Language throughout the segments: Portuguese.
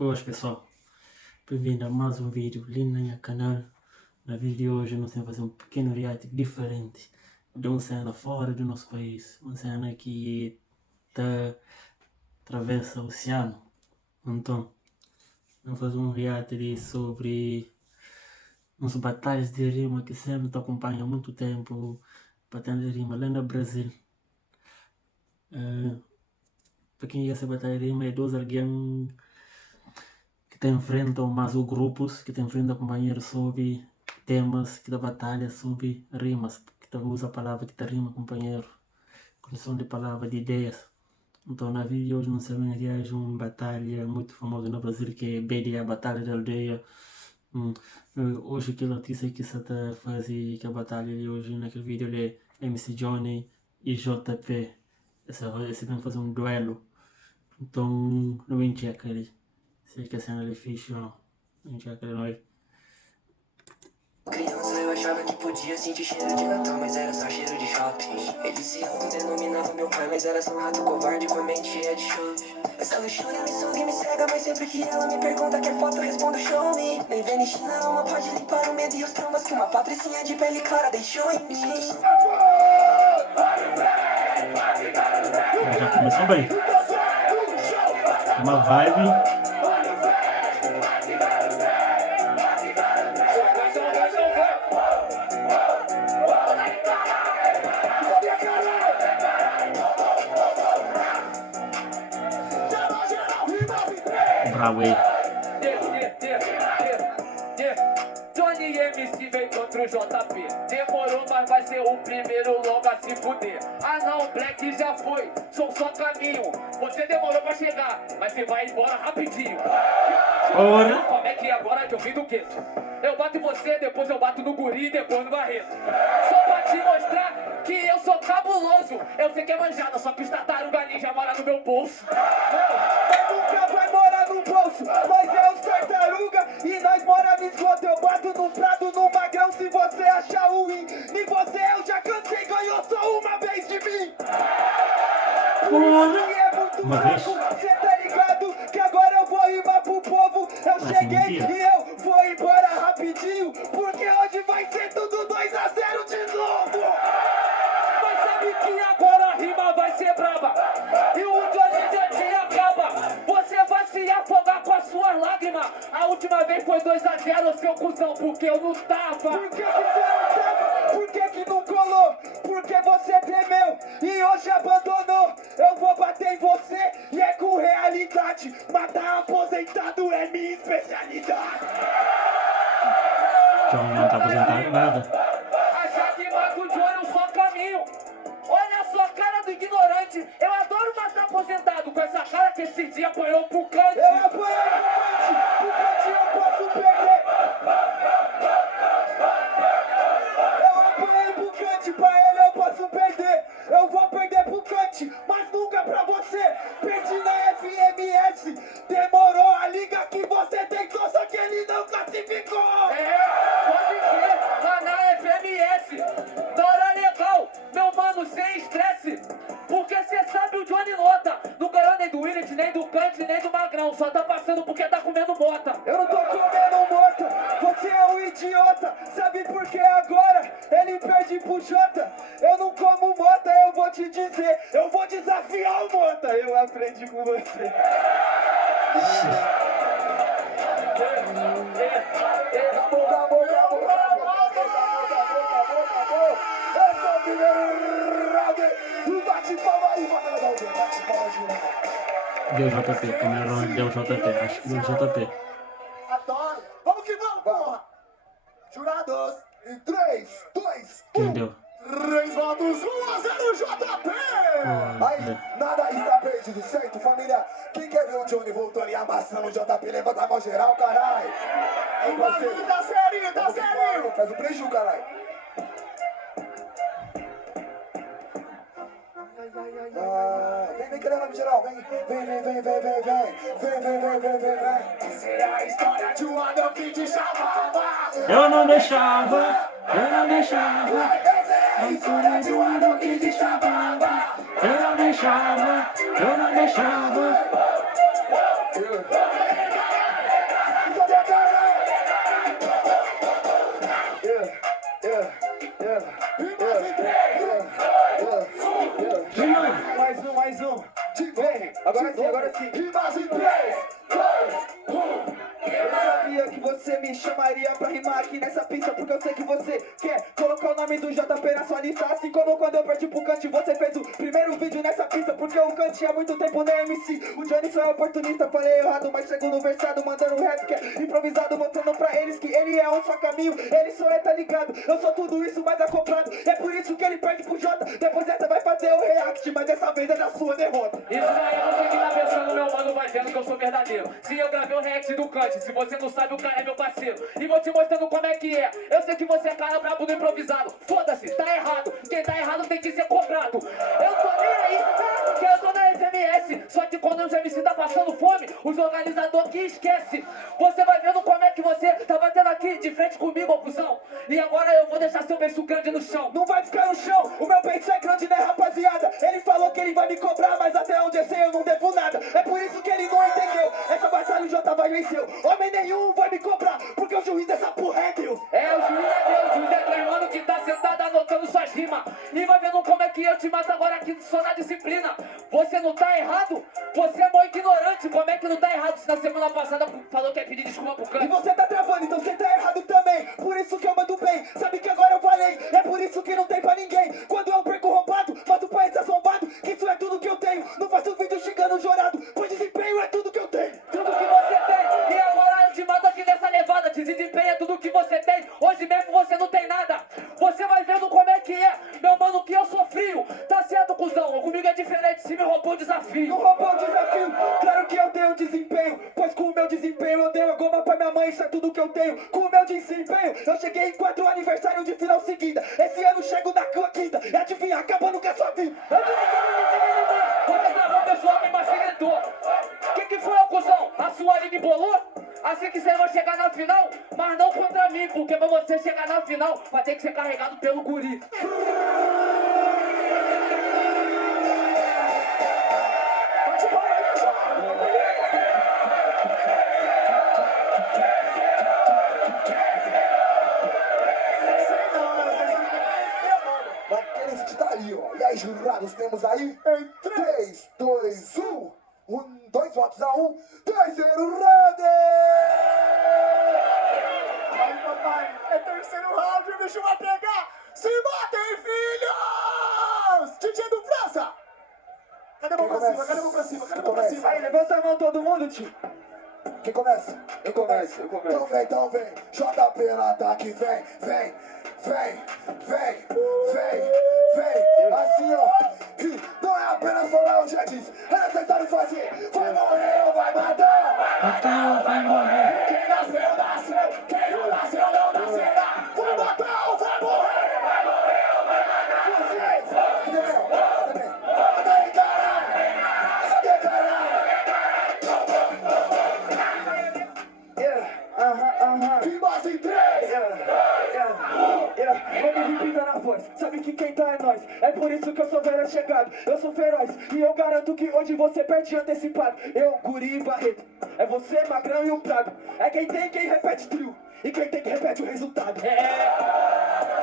Boas pessoal, bem-vindo a mais um vídeo ali no meu canal. No vídeo de hoje nós vamos fazer um pequeno react diferente de uma cena fora do nosso país, uma cena que atravessa o oceano. Então, vamos fazer um react ali sobre umas batalhas de rima que sempre te acompanham há muito tempo. Batalha de rima lá no Brasil. Para quem ia ser batalha de rima é dois alguém que te enfrentam mais os grupos, que te enfrentam companheiros sobre temas que da batalha, sobre rimas, que te usa a palavra que te rima companheiro, condição de palavra, de ideias. Então na vídeo hoje não sabem reage uma batalha muito famosa no Brasil que é BDA, Batalha da Aldeia. Hoje aquele artista que está fazer que a batalha ali hoje naquele vídeo ele é MC Johnny e JP. Esse vão fazer um duelo. Então não vem check ali. Se que a cena ali fixe ou não. Vem check ali nós. Criança eu achava que podia sentir cheiro de Natal, mas era só cheiro de shopping. Ele se autodenominava meu pai, mas era só um rato covarde com a mente cheia de chope. Essa luxúria me suga e me cega, mas sempre que ela me pergunta quer foto, eu respondo show me. Nem Venice na alma pode limpar o medo e os traumas que uma patricinha de pele clara deixou em mim. Já começou bem. Uma vibe. Bravo aí. Johnny MC veio contra o JP. Demorou, mas vai ser o primeiro logo a se fuder. Ah não, Black já foi, sou só caminho. Você demorou pra chegar, mas você vai embora rapidinho. Ora. Como é que agora que eu vim do gueto? Eu bato em você, depois eu bato no guri e depois no Barreto. Só pra te mostrar que eu sou cabuloso. Eu sei que é manjada, só que os tartaruga ninja mora no meu bolso. Eu nunca vai morar no bolso, mas é os tartaruga e nós mora no esgoto. Eu bato no prado, no magrão, se você achar ruim. E você eu já cansei, ganhou só uma vez de mim. E é muito louco, cê tá ligado que agora eu vou rimar pro povo. Eu cheguei e eu vou embora rapidinho, porque hoje vai ser tudo 2-0 de novo. Mas sabe que agora a rima vai ser braba e o Johnny já te acaba. Você vai se afogar com as suas lágrimas. A última vez foi 2-0, seu cuzão, porque eu não tava. Por que você não tava? Por que não colou? Porque você temeu e hoje abandonou. Eu vou bater em você e é com realidade. Matar aposentado é minha especialidade. John não tá aposentado nada. Achar que mata o Johnny um só caminho. Olha só a cara do ignorante. Eu adoro matar aposentado com essa cara que esse dia apanhou pro cante. Eu apanhei pro cante eu posso perder. Eu apanhei pro cante, pra ele eu posso perder. Eu vou perder pro cante, mas nunca pra você. Perdi na FMS, demorou a liga que você tentou, só que ele não classificou. Pode crer, lá na FMS. Na hora legal, meu mano, sem estresse. Porque cê sabe o Johnny nota. Não ganhou nem do Willet, nem do Cante, nem do Magrão. Só tá passando porque tá comendo mota. Eu não tô comendo morta, você é um idiota. Sabe por que agora ele perde pro Jota? Eu não como mota, eu vou te dizer. Eu vou desafiar o mota, eu aprendi com você. Eu sou o primeiro round. Bate palma aí, bate palma jurado. Deu JP, primeiro round deu JP, acho que deu JP. Adoro. Vamos que vamos, porra. Jurados, em 3, 2, 1. Quem deu? 3 votos, 1-0 JP! Aí, nada está perdido, certo, família? Quem quer ver o Johnny voltando e amassando o JP? Levanta a mão geral, caralho! Aí, parceiro, tá sério, tá sério! Faz o preju, caralho! Vem, cadê o geral? Vem! Essa é a história de um anão que te chamava! Eu não deixava. Eu não deixava. Essa é a história de um anão que te chamava! Eu não deixava. Eu não deixava. você me chamaria pra rimar aqui nessa pista, porque eu sei que você quer colocar o nome do JP na sua lista. Assim como quando eu perdi pro Kant, você fez o primeiro vídeo nessa pista, porque o Kant há muito tempo nem MC. O Johnny só é oportunista, falei errado, mas chego no versado, mandando um rap que é improvisado, mostrando pra eles que ele é um só caminho, ele só é, tá ligado? Eu sou tudo isso mais acoplado, é por isso que ele perde pro Jota. Depois essa vai fazer o react, mas dessa vez é da sua derrota. Isso daí é você que tá pensando, meu mano, vai vendo que eu sou verdadeiro. Se eu gravei o react do Kant, se você não sabe, o cara é meu parceiro. E vou te mostrando como é que é. Eu sei que você é cara brabo do improvisado. Foda-se, tá errado. Quem tá errado tem que ser cobrado. Eu tô nem aí, que eu tô na FMS. Só que quando os MC tá passando fome, os organizadores que esquece. Você vai vendo como é que você tá batendo aqui de frente comigo, ô cuzão. E agora eu vou deixar seu beijo grande no chão. Não vai ficar no chão, o meu peito é grande, né, rapaziada? Ele falou que ele vai me cobrar, mas até onde eu sei eu não devo nada. É por isso que ele não entendeu. Essa batalha o Jota vai vencer. Homem nenhum vai me cobrar, porque o juiz dessa porra é Deus. É, o juiz é Deus, o juiz é aquele mano que tá sentado anotando suas rimas. E vai vendo como é que eu te mato agora aqui só na disciplina. Você não tá errado, você é mó ignorante. Como é que não tá errado se na semana passada falou que ia pedir desculpa pro E Kant? você tá travando, então você tá errado também. Por isso que eu mando bem, sabe que agora eu falei. É por isso que não tem pra ninguém. Quando eu perco roubado, mas o país é zombado, que isso é tudo que eu tenho. Não faço vídeo xingando jurado, pois desempenho é tudo que eu tenho. Tudo que você tem, e agora eu te mato aqui nessa levada. Te desempenha tudo que você tem, hoje mesmo você não tem nada. Você vai vendo como é que é, meu mano, que eu sou frio. Tá certo, cuzão, comigo é diferente, se me roubou o desafio. Não roubou o desafio, claro que eu tenho desempenho. Pois com o meu desempenho eu dei a goma pra minha mãe, isso é tudo que eu tenho. Com o meu desempenho eu cheguei em 4 aniversários de final seguida. Esse ano chego na tua quinta, e adivinha, acabando com a sua vida. Você travou pessoal, me facilitou. Que foi, ô cuzão? A sua liga bolou? Assim que você vai chegar na final, mas não contra mim, porque pra você chegar na final vai ter que ser carregado pelo guri. Aqueles que tá ali, ó. E aí, jurados, temos aí em 3, 2, 1. 2 votos a 1. Terceiro round! Aí, papai, é terceiro round, o bicho vai pegar. Se matem, filhos! DJ do França! Cadê a mão pra cima? Cadê a mão pra cima? Cadê a mão pra cima? Aí, levanta a mão todo mundo, tio. Quem começa? Eu começo. Então vem, JP no ataque, vem. Assim, ó. E não é apenas falar, eu já disse. É necessário fazer. Vai morrer ou vai matar? Matar ou vai morrer? Quem nasceu, nasceu. Quem não nasceu, não nascerá. Vai matar ou vai morrer? Vai morrer ou vai matar? Vocês! Entendeu? Cadê, caralho? Cadê, caralho? Rimas em 3! MVP tá na voz, sabe que quem tá é nós. É por isso que eu sou velho chegado, eu sou feroz. E eu garanto que hoje você perde antecipado. Eu, Guri e Barreto, é você, Magrão e o Prado. É quem tem quem repete trio, e quem tem que repete o resultado.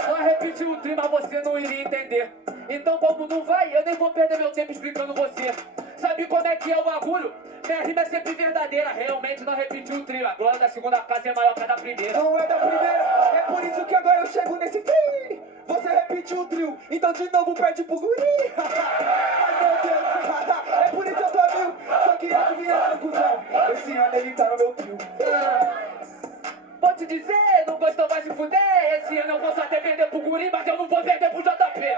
Só repetir o trio, mas você não iria entender. Então como não vai, eu nem vou perder meu tempo explicando você. Sabe como é que é o bagulho? Minha rima é sempre verdadeira, realmente não repetiu o trio. A glória da segunda casa é maior que a da primeira. Não é da primeira, é por isso que agora eu chego nesse fim. Você repetiu o trio, então de novo perde pro Guri. Ai meu Deus, é por isso eu tô mil. Só que adivinha, meu cuzão, esse ano ele tá no meu trio. Vou te dizer, não gostou, vai se fuder. Esse ano eu vou só até perder pro Guri, mas eu não vou perder pro JP.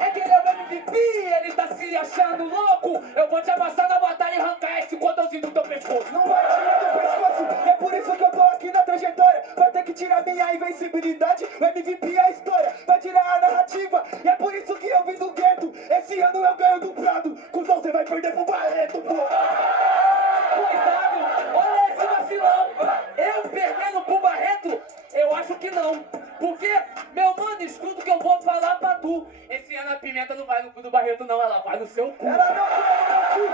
É que ele é o MVP, ele tá se achando louco. Eu vou te amassar na batalha e arrancar esse cordãozinho do teu pescoço. Não vai tirar do pescoço, é por isso que eu tô aqui na trajetória. Vai ter que tirar minha invencibilidade, o MVP é a história. Vai tirar a narrativa, e é por isso que eu vim do gueto. Esse ano eu ganho do Prado, cuzão, você vai perder pro Barreto, pô. Coitado, olha esse vacilão. Eu perdendo pro Barreto? Eu acho que não. Porque, meu mano, escuta o que eu vou falar pra tu. Esse ano a pimenta não vai no cu do Barreto não, ela vai no seu cu. Ela não foi no meu cu.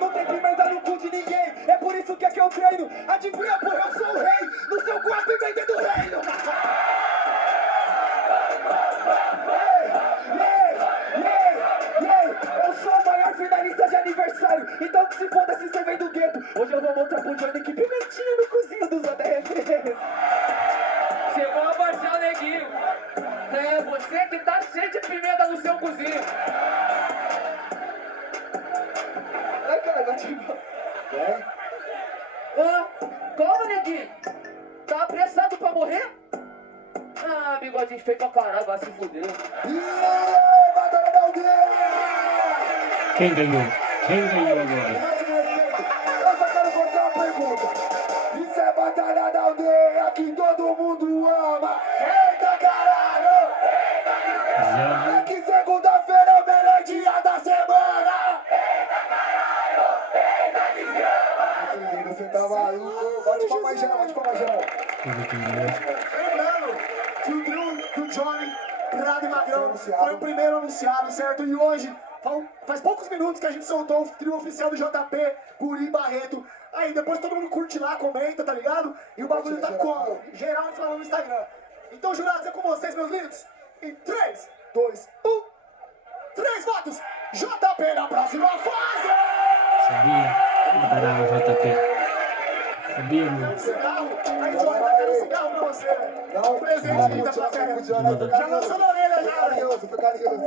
Não tem pimenta no cu de ninguém. É por isso que é que eu treino. Adivinha, porra, eu sou o rei. No seu cu a pimenta é do reino. Você que tá cheio de pimenta no seu cozinho. Ai, cara, não te... É? Ó, calma, neguinho. Tá apressado pra morrer? Ah, bigodinho feio pra caralho, vai se fuder. Batalha da aldeia! Quem ganhou? Quem ganhou agora? Eu só quero fazer uma pergunta. Isso é batalha da aldeia que todo mundo ama. Eita caralho! Já É que segunda-feira é o melhor dia da semana! Muito lindo, você tá maluco? Bate palma geral, bate palma geral. vou ver quem ganhou. Lembrando que o trio do Johnny, Prado e Magrão foi o primeiro anunciado, certo? E hoje, faz poucos minutos que a gente soltou o trio oficial do JP, Guri e Barreto. Aí depois todo mundo curte lá, comenta, tá ligado? E o bagulho tá como? Geral falando no Instagram. Então, jurados, é com vocês, meus lindos. Em 3, 2, 1. 3 votos. JP na próxima fase! Sabia? Matará o JP. Sabia, mano? Cigarro? Aí, Johnny, tá querendo cigarro pra você. Não, Presente aí da plateia. Já Já lançou na orelha, já. Foi carinhoso, foi carinhoso.